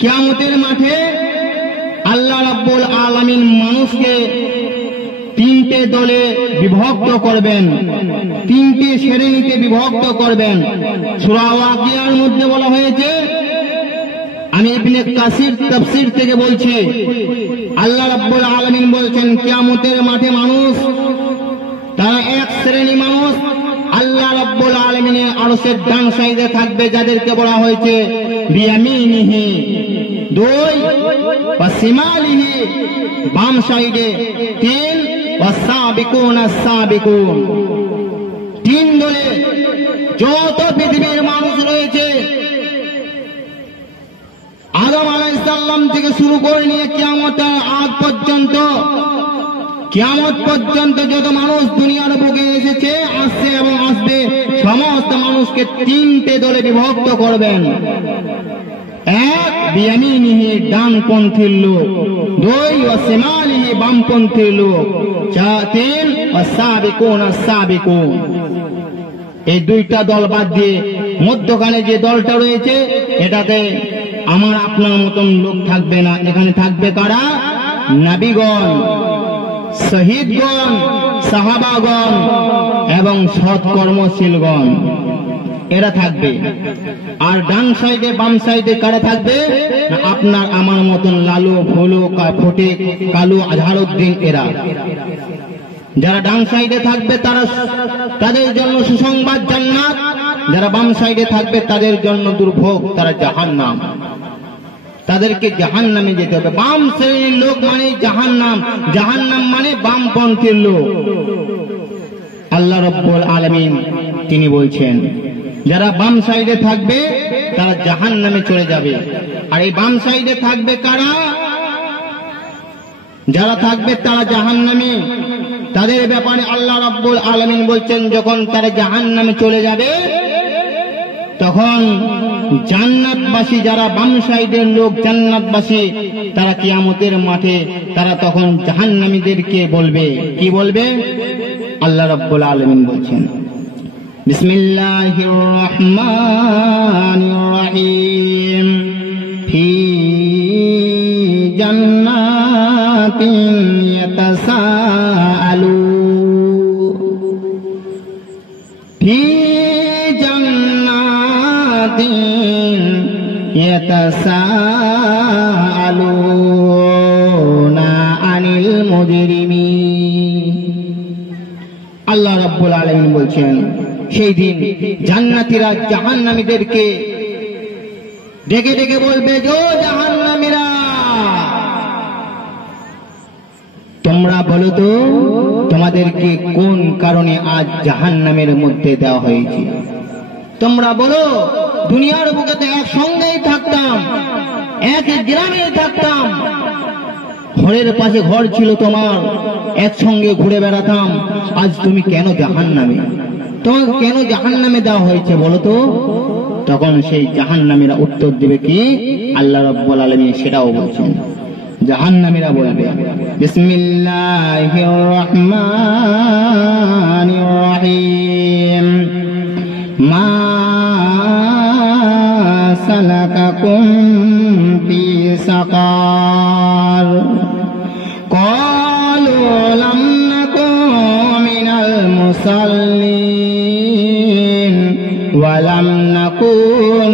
কিয়ামতের মাঠে আল্লাহ রাব্বুল আলামিন মানুষকে তিনটে দলে বিভক্ত করবেন, তিনটে শ্রেণীতে বিভক্ত করবেন। সূরা ওয়াকিয়ার মধ্যে বলা হয়েছে, আমি ইবনে কাসির তাফসীর থেকে বলছি, আল্লাহ রাব্বুল আলামিন বলছেন কিয়ামতের মাঠে মানুষ, তারা এক শ্রেণী মানুষ আল্লাহ রাব্বুল আলামিনের আরশের ডান সাইডে থাকবে, যাদেরকে বলা হয়েছে বিয়ামিনিহি, দুই ওয়াসিমালিহি বাম সাইডে, তিন ওয়াসাবিকুনা সাবিকুন। তিন দলে যত পৃথিবীর মানুষ রয়েছে, আদম আলাইহিস সালাম থেকে শুরু করে নিয়ে কিয়ামতের আগ পর্যন্ত, কিয়ামত পর্যন্ত যত মানুষ দুনিয়ার বুকে এসেছে, আসছে এবং আসবে, সমস্ত মানুষকে তিনটে দলে বিভক্ত করবেন। এক বিয়ামিনিহি ডানপন্থীর লোক, দুই ওয়াসিমালিহি বামপন্থীর লোক, তিন ওয়াসাবিকুনা সাবিকুন। এই দুইটা দল বাদ দিয়ে মধ্যখানে যে দলটা রয়েছে, এটাতে আমার আপনার মতন লোক থাকবে না। এখানে থাকবে কারা? নবীগণ, শহীদগণ, সাহাবাগণ এবং সৎকর্মশীলগণ, এরা থাকবে। আর ডান সাইডে বাম সাইডে কারা থাকবে? আপনার আমার মতন লালু ফুলু ফোটে কালু আজহারউদ্দিন, এরা। যারা ডান সাইডে থাকবে তারা, তাদের জন্য সুসংবাদ জান্নাত, যারা বাম সাইডে থাকবে তাদের জন্য দুর্ভোগ, তারা জাহান্নাম, তাদেরকে জাহান্নামে যেতে হবে। বাম শ্রেণীর লোক মানে জাহান্নাম, জাহান্নাম মানে বামপন্থীর লোক। আল্লাহ রাব্বুল আলামিন তিনি বলছেন, যারা বাম সাইডে থাকবে তারা জাহান্নামে চলে যাবে। আর এই বাম সাইডে থাকবে কারা? যারা থাকবে তারা জাহান্নামে। তাদের ব্যাপারে আল্লাহ রাব্বুল আলামিন বলছেন, যখন তারা জাহান্নামে চলে যাবে, তখন জান্নাতবাসী, যারা বাম সাইডের লোক জান্নাতবাসী, তারা কিয়ামতের মাঠে তারা তখন জাহান্নামীদেরকে বলবে, কি বলবে? আল্লাহ রাব্বুল আলামিন বলছেন, বিসমিল্লাহির রহমানির রহিম, ফি জান্নাতিন ইয়াতাসাআলুন, ফি জান্নাতিন ইয়াতাসাআলুনা আনিল মুজরিমিন। আল্লাহ রাব্বুল আলামিন বলছেন, সেই দিন জান্নাতীরা জাহান্নামীদেরকে ডেকে ডেকে বলবে, যে জাহান্নামীরা, তোমরা বলো তো তোমাদেরকে কোন কারণে আজ জাহান্নামের মধ্যে দেওয়া হয়েছে? তোমরা বলো, দুনিয়ার বুকে তো একসঙ্গেই থাকতাম, এক গ্রামে থাকতাম, ঘরের পাশে ঘর ছিল তোমার, একসঙ্গে ঘুরে বেড়াতাম, আজ তুমি কেন জাহান্নামে? তোমাকে কেন জাহান্নামে দেওয়া হয়েছে বলো তো? তখন সেই জাহান্নামীরা উত্তর দিবে কি? আল্লাহ রাব্বুল আলামিন সেটাও বলছেন। জাহান্নামীরা বলবে, বিসমিল্লাহির রহমানির রহিম, মা সালাকাকুম ফি সাকার, ক্বালু লাম নাকু মিনাল মুসাল্লিন ওয়া লাম নাকু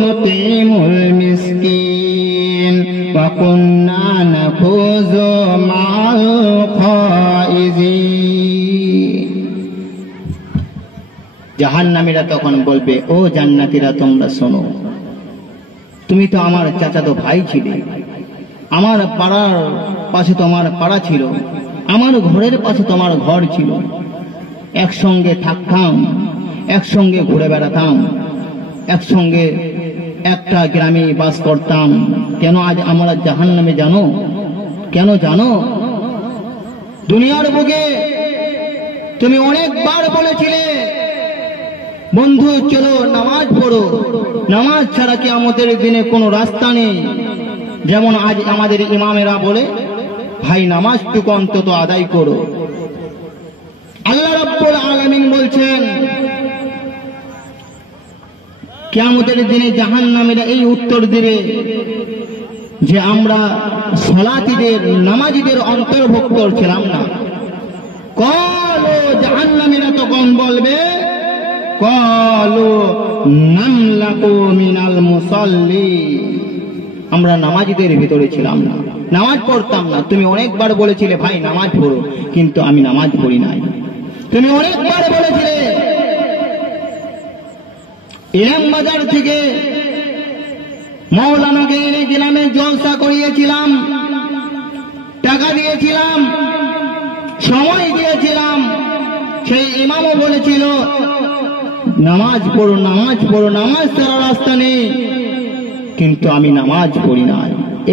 নুতিমুল মিসকিন ওয়া কুন্না নাখুযু মা'আল খাইজিন। জাহান্নামীরা তখন বলবে, ও জান্নাতীরা, তোমরা শোনো, তুমি তো আমার চাচাতো ভাই ছিলে, আমার পাড়ার পাশে তোমার পাড়া ছিল, আমার ঘরের পাশে তোমার ঘর ছিল, একসঙ্গে থাকতাম, একসঙ্গে ঘুরে বেড়াতাম, একসঙ্গে একটা গ্রামে বাস করতাম, কেন আজ আমরা জাহান্নামে জানো? কেন জানো? দুনিয়ার বুকে তুমি অনেকবার বলেছিলে, বন্ধু চলো নামাজ পড়ো, নামাজ ছাড়া কি আমাদের দিনে কোনো রাস্তা নেই। যেমন আজ আমাদের ইমামেরা বলে, ভাই নামাজটুকু অন্তত আদায় করো। আল্লাহ রাব্বুল আলামিন বলছেন, কিয়ামতের দিনে জাহান্নামীরা এই উত্তর দিবে, যে আমরা সালাতীদের নামাজীদের অন্তর্ভুক্ত ছিলাম না। ক্বালু জাহান্নামীরা তখন বলবে ক্বালু নামলাকু মিনাল মুসাল্লি, আমরা নামাজীদের ভিতরে ছিলাম না, নামাজ পড়তাম না। তুমি অনেকবার বলেছিলে ভাই নামাজ পড়ো, কিন্তু আমি নামাজ পড়ি নাই। তুমি অনেকবার বলেছিলে ইলাম বাজার থেকে মৌলানাকে এনে গ্রামে জলসা করিয়েছিলাম, টাকা দিয়েছিলাম, সময় দিয়েছিলাম। সেই ইমামও বলেছিল নামাজ পড়ো, নামাজ পড়ো, নামাজ ছাড়া রাস্তা নেই, কিন্তু আমি নামাজ পড়ি না।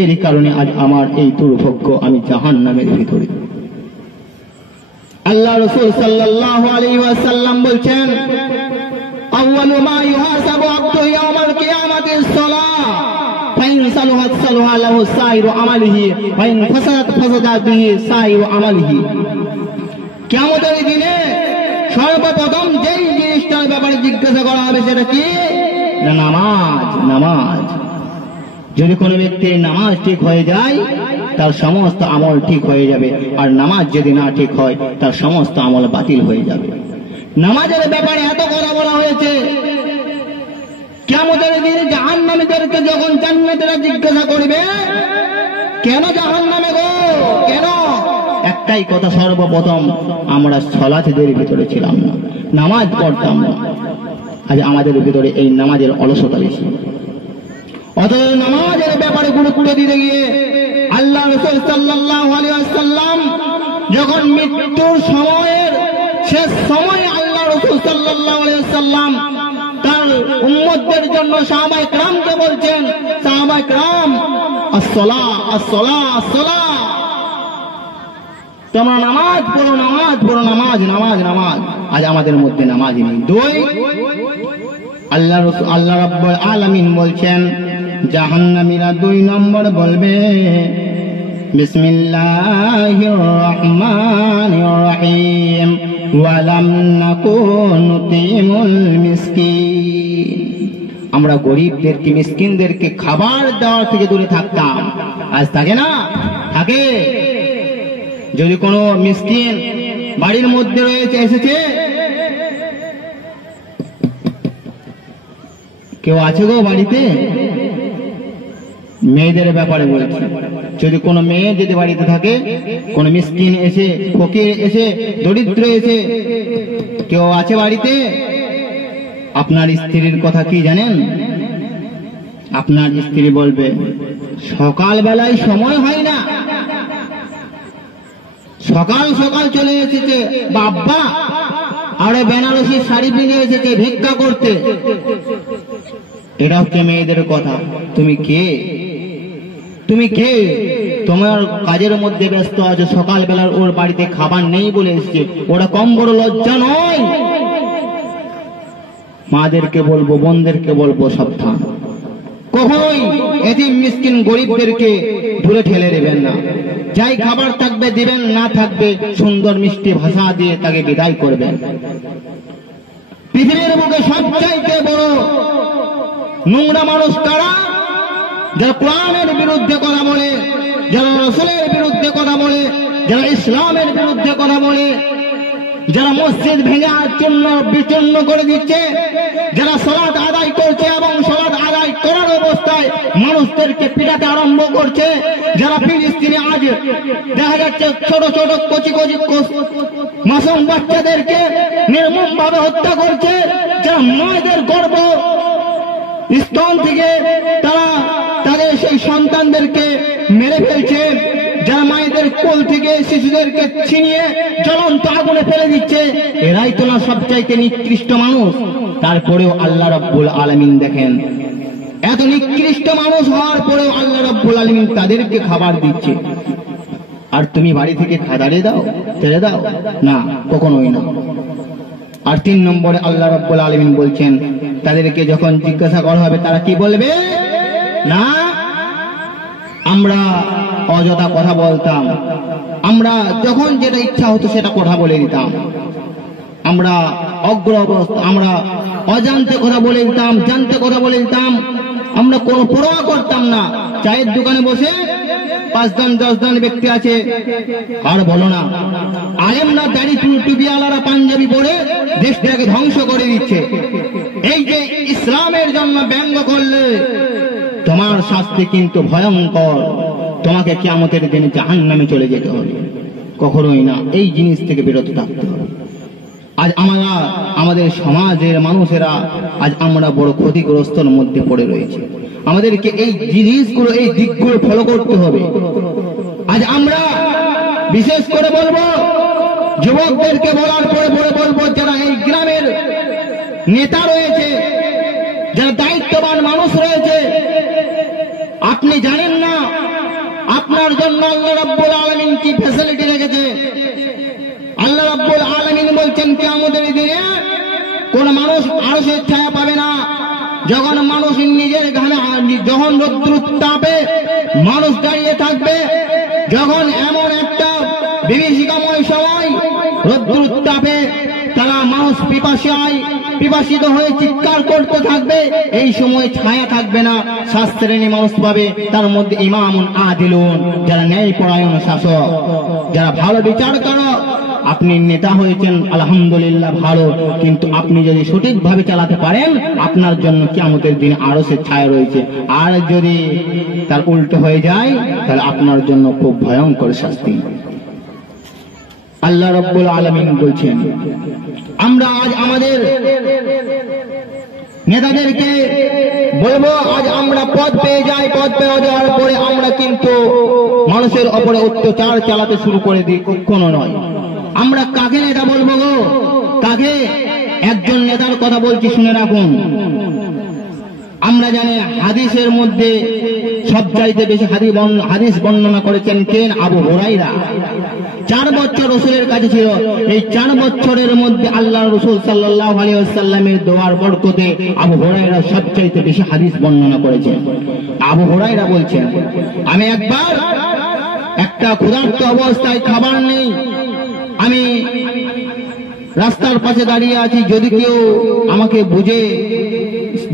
এর কারণে আজ আমার এই দুর্ভাগ্য, আমি জাহান্নামের ভিতরে। আল্লাহ রাসূল সাল্লাল্লাহু আলাইহি ওয়াসাল্লাম বলছেন আউয়ালু মা ইউহাসাবু আবদু ইয়াউমাল কিয়ামাতিস সালাহ ফাইন সালাহাত সালাহা লাহু সাইরু আমালিহি ওয়া ইন ফাসাদাত ফাসাদা বিহি সাইরু আমালিহি। কিয়ামতের দিনে সর্বপ্রথম যেই জিনিসটার ব্যাপারে জিজ্ঞাসা করা হবে সেটা কি? না নামাজ। নামাজ যদি কোনো ব্যক্তির নামাজ ঠিক হয়ে যায় তার সমস্ত আমল ঠিক হয়ে যাবে, আর নামাজ যদি না ঠিক হয় তার সমস্ত আমল বাতিল হয়ে যাবে। নামাজের ব্যাপারে এত কথা বলা হয়েছে, কিয়ামতের দিনে জাহান্নামীদেরকে যখন জান্নাতীরা জিজ্ঞাসা করবে কেন জাহান্নামে গো, কেন? একটাই কথা, সর্বপ্রথম আমরা সালাতের ভিতরে ছিলাম না, নামাজ পড়তাম না। আজ আমাদের ভিতরে এই নামাজের অলসতা বেশি। অথচ নামাজের ব্যাপারে গুরুত্ব দিতে গিয়ে আল্লাহ রাসূল সাল্লাল্লাহু আলাইহি ওয়াসাল্লাম যখন মৃত্যুর সময়ের শেষ সময়ে আল্লাহ রাসূল সাল্লাল্লাহু আলাইহি ওয়াসাল্লাম তার উম্মতদের জন্য সাহাবায়ে কেরামকে বলছেন, সাহাবায়ে কেরাম আসসালাহ আসসালাহ আসসালাহ, তোমরা নামাজ পড়ো, নামাজ পড়ো, নামাজ নামাজ নামাজ। আজ আমাদের মধ্যে নামাজ নেই। দুই, আল্লাহ রাব্বুল আলামিন বলছেন জাহান্নামীরা 2 নম্বর বলবে বিসমিল্লাহির রহমানির রহিম ওয়া লাম নাকুন নুতিমুল মিসকিন। আমরা গরিবদেরকে, মিসকিনদেরকে খাবার দেওয়া থেকে দূরে থাকতাম। আজ থাকে না? থাকে। যদি কোনো মিসকিন বাড়ির মধ্যে রয়েছে, এসেছে, কেউ আছে গো বাড়িতে? মেয়েদের ব্যাপারে বলছি, যদি কোনো মেয়ে যদি বাড়িতে থাকে, কোনো মিসকিন এসে, ফকির এসে, দরিদ্র এসে, কেউ আছে বাড়িতে, আপনার স্ত্রীর কথা কি জানেন? আপনার স্ত্রী বলবে সকাল বেলায় সময় হয় না, সকাল সকাল চলে এসেছে বাবা, আরে বেনারসি শাড়ি কিনে এসেছে ভিক্ষা করতে। এটা হচ্ছে মেয়েদের কথা। তুমি কে? তুমি কে? তোমার কাজের মধ্যে ব্যস্ত আছো, সকাল বেলার ওর বাড়িতে খাবার নেই বলে এসছে, ওটা কম বড় লজ্জা নয়? মাদেরকে বলবো, বোনদেরকে বলবো, সাবধান, কখনোই এতিম মিসকিন গরিবদেরকে দূরে ঠেলে দেবেন না। যাই খাবার থাকবে দিবেন, না থাকবে সুন্দর মিষ্টি ভাষা দিয়ে তাকে বিদায় করবেন। পৃথিবীর বুকে সবচাইতে বড় নোংরা মানুষ কারা? যারা কোরআনের বিরুদ্ধে কথা বলে, যারা রাসূলের বিরুদ্ধে কথা বলে, যারা ইসলামের বিরুদ্ধে কথা বলে, যারা মসজিদ ভেঙে চূর্ণ বিচূর্ণ করে দিচ্ছে, যারা সালাত আদায় করছে এবং সালাত আদায় করার অবস্থায় মানুষদেরকে পিটাতে আরম্ভ করছে, যারা ফিলিস্তিনে আজ দেখা যাচ্ছে ছোট ছোট কচি কচি মাসুম বাচ্চাদেরকে নির্মম ভাবে হত্যা করছে, যারা মায়েদের গর্ভ স্তন থেকে তারা তাদের সেই সন্তানদেরকে মেরে ফেলছে, যারা মায়েদের কোল থেকে শিশুদেরকে ছিনিয়ে জ্বলন্ত আগুনে ফেলে দিচ্ছে, এরাই তো না সবচাইতে নিকৃষ্ট মানুষ। তারপরেও আল্লাহ রাব্বুল আলামিন দেখেন, এত নিকৃষ্ট মানুষ হওয়ার পরেও আল্লাহ রাব্বুল আলামিন তাদেরকে খাবার দিচ্ছে, আর তুমি বাড়ি থেকে খাদারে দাও, ছেড়ে দাও? না, কখনোই না। আর 3 নম্বরে আল্লাহ রাব্বুল আলামিন বলছেন, তাদেরকে যখন জিজ্ঞাসা করা হবে তারা কি বলবে? না, আমরা অযথা কথা বলতাম, আমরা যখন যেটা ইচ্ছা হতো সেটা কথা বলে দিতাম, আমরা অগ্রবস্ত, আমরা অজান্তে কথা বলে দিতাম, জানতে কথা বলে দিতাম, আমরা কোনো পরোয়া করতাম না। চায়ের দোকানে বসে 5 জন 10 জন ব্যক্তি আছে, আর বলো না আলেমরা দাড়ি টুপিওয়ালারা পাঞ্জাবি পরে দেশটাকে ধ্বংস করে দিচ্ছে। এই যে ইসলামের জন্য ব্যঙ্গ করলে তোমার শাস্তি কিন্তু ভয়ঙ্কর, তোমাকে কিয়ামতের দিনে জাহান্নামে চলে যেতে হবে। কখনোই না, এই জিনিস থেকে বিরত থাকতে হবে। আজ আমরা আমাদের সমাজের মানুষেরা আজ আমরা বড় ক্ষতিগ্রস্তর মধ্যে পড়ে রয়েছে। আমাদেরকে এই জিনিসগুলো, এই দিকগুলো ফলো করতে হবে। আজ আমরা বিশেষ করে বলবো, যুবকদেরকে বলার পরে বলবো, যারা এই গ্রামের নেতা রয়েছে, যারা দায়িত্ববান মানুষ রয়েছে, আপনি জানেন না আপনার জন্য আল্লাহ রাব্বুল আলামিন কি ফ্যাসিলিটি রেখেছে। আল্লাহ রাব্বুল আলামিন বলছেন কিয়ামতের দিনে কোন মানুষ আরশের ছায়া পাবে না। যখন মানুষ নিজের ঘামে, যখন রৌদ্রের তাপে মানুষ দাঁড়িয়ে থাকবে, যখন এমন একটা বিভীষিকাময় সময় রৌদ্রের তাপে তারা মানুষ পিপাসিত হয়ে চিৎকার করতে থাকবে, এই সময় ছায়া থাকবে না। 7 শ্রেণী মানুষ পাবে, তার মধ্যে ইমামুন আদিলুন, যারা ন্যায় পরায়ণ শাসক, যারা ভালো বিচার করো। আপনি নেতা হয়েছেন আলহামদুলিল্লাহ ভালো, কিন্তু আপনি যদি সঠিকভাবে চালাতে পারেন আপনার জন্য কিয়ামতের দিনে আরশের ছায়া রয়েছে। আর যদি তার উল্টো হয়ে যায় তাহলে আপনার জন্য খুব ভয়ঙ্কর শাস্তি। আল্লাহ রাব্বুল আলামিন বলছেন, আমরা আজ আমাদের নেতাদেরকে বলবো, আজ আমরা পদ পেয়ে যাই, পদ পেয়ে যাওয়ার পরে আমরা কিন্তু মানুষের ওপরে অত্যাচার চালাতে শুরু করে দিই, কখনো নয়। আমরা কাকে নেতা বলবো গো? কাকে? একজন নেতার কথা বলছি, শুনে রাখুন। আমরা জানি হাদিসের মধ্যে সবচাইতে বেশি হাদিস বর্ণনা করেছেন কেন? আবু হুরায়রা। 4 বছর রাসূলের কাছে ছিল। এই 4 বছরের মধ্যে আল্লাহর রাসূল সাল্লাল্লাহু আলাইহি ওয়াসাল্লামের দোয়ার বরকতে আবু হুরায়রা সবচাইতে বেশি হাদিস বর্ণনা করেছেন। আবু হুরায়রা বলছেন, আমি একবার একটা ক্ষুধার্ত অবস্থায়, খাবার নেই, আমি রাস্তার পাশে দাঁড়িয়ে আছি, যদি কেউ আমাকে বুঝে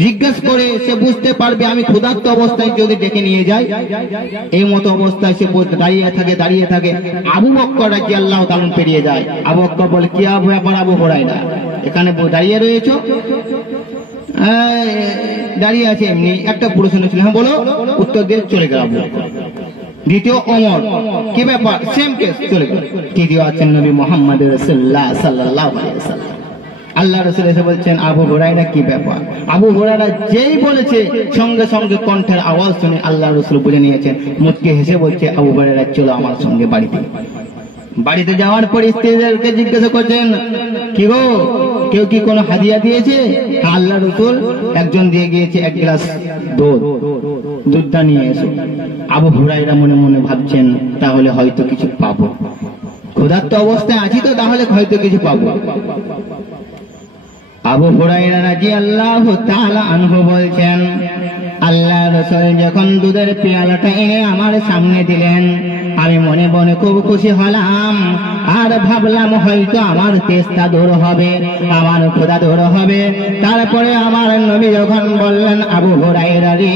জিজ্ঞেস করে সে বুঝতে পারবে আমি ক্ষুধার্ত অবস্থায়, যদি ডেকে নিয়ে যায়। এই মতো অবস্থায় সে দাঁড়িয়ে থাকে। আবু বকর রাদিয়াল্লাহু তাআলা পেরিয়ে যায়। আবু বকর বলে, কি ব্যাপার আবু হুরায়রা, এখানে দাঁড়িয়ে রয়েছো? দাঁড়িয়ে আছে এমনি। একটা প্রশ্ন ছিল, হ্যাঁ বলো। উত্তর দিয়ে চলে গেল। দ্বিতীয় ওমর, কি ব্যাপার? সেম কেস, চলে গেল। তৃতীয় আছেন নবী মুহাম্মদ রাসূলুল্লাহ সাল্লাল্লাহু আলাইহি ওয়াসাল্লাম। আল্লাহ রাসূল এসে বলছেন, আবু হুরায়রা কি ব্যাপার? আবু হুরায়রা যেই বলেছে সঙ্গে সঙ্গে কণ্ঠের আওয়াজ শুনে আল্লাহ রাসূল বুঝে নিয়েছেন। মুচকে হেসে বলছে, আবু হুরায়রা চলো আমার সঙ্গে বাড়িতে। বাড়িতে যাওয়ার পর স্ত্রীদেরকে জিজ্ঞাসা করছেন, কি গো, কেউ কি কোনো হাদিয়া দিয়েছে? আল্লাহ রাসূল একজন দিয়ে গিয়েছে 1 গ্লাস দুধটা নিয়ে এসো। আবু হুরায়রা মনে মনে ভাবছেন, তাহলে হয়তো কিছু পাবো, ক্ষুধার্ত অবস্থায় আছি তো, তাহলে হয়তো কিছু পাবো। আবু হুরায়রা রাদিয়াল্লাহু তাআলা আনহু বলছেন, আল্লাহ রাসূল যখন দুধের পেয়ালাটা এনে আমার সামনে দিলেন, আমি মনে মনে খুব খুশি হলাম। আর ভাবলাম হয়তো আমার তেষ্টা দূর হবে, আমার ক্ষুধা দূর হবে। তারপরে আমার নবী যখন বললেন, আবু হুরায়রা রে,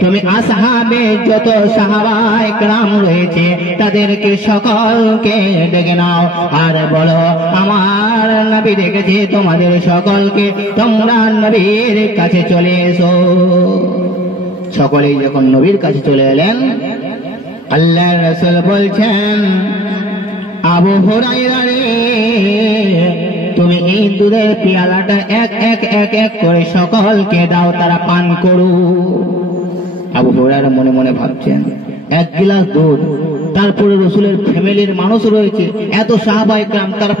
তুমি আসহাবে যত সাহাবায়ে কেরাম রয়েছে তাদেরকে সকলকে ডেকে নাও, আর বলো আমার নবী ডেকেছে তোমাদের সকলকে, তোমরা নবীর কাছে চলে এসো। সকলেই যখন নবীর কাছে চলে এলেন, আল্লাহ রাসূল বলছেন, আবু হুরায়রা রে, তুমি এই দুধের পেয়ালাটা এক করে সকলকে দাও, তারা পান করুক। আবু হুরায়রা মনে মনে ভাবছেন, 1 গ্লাস দুধ, তারপরে রাসূলের ফ্যামিলির মানুষ রয়েছে, এত সাহাবায়ে কেরাম, তারা